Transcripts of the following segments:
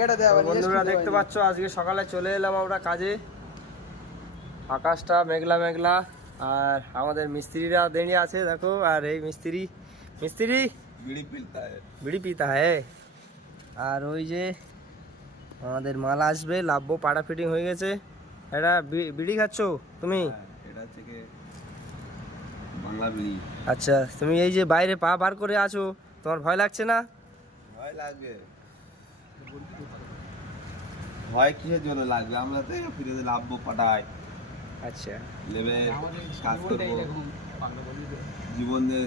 বন্ধুরা দেখতে পাচ্ছ আজকে সকালে চলে এলাম আমরা কাজে। আকাশটা মেঘলা মেঘলা আর আমাদের মিস্ত্রিরা দাঁড়িয়ে আছে দেখো। আর এই মিস্ত্রি বিড়ি পিতা হ্যাঁ। আর ওই যে আমাদের মাল আসবে, লাভবো, পাড়া ফিটিং হয়ে গেছে। এটা বিড়ি খাচ্ছ তুমি? এটা হচ্ছে কি বাংলা বিড়ি। আচ্ছা, তুমি এই যে বাইরে পা বার করে আছো, তোমার ভয় লাগছে না? ভয় লাগবে, ভয় কিসের জন্য লাগবে? আমরা তো ফিরে লাভবো পাঠাই। আচ্ছা, লেবে কাজ করবো,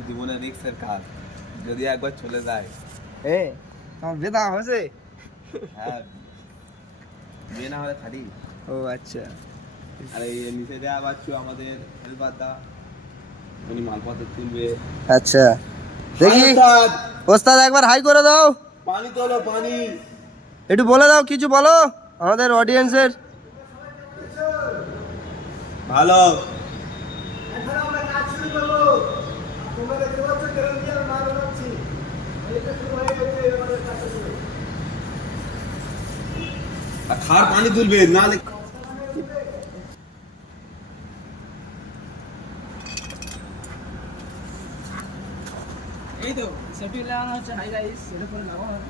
জীবনে রিক্সের কাজ। যদি একবার চলে যায় তোমার বেদা হয়েছে? হ্যাঁ, বিয়ে না হলে খালি। ও আচ্ছা। আর এই নিচে দেওয়া পাচ্ছ আমাদের হেল্পার দা, উনি মালপত্র তুলবে। আচ্ছা, দেখি ওস্তাদ একবার হাই করে দাও। পানি তোলো, পানি একটু বলে দাও, কিছু বলো আমাদের অডিয়েন্সের। ভালো। খার পানি তুলবে না? এই তো সেফটি লাগানো হচ্ছে, হাই রাইস এটা করে লাগানো হবে।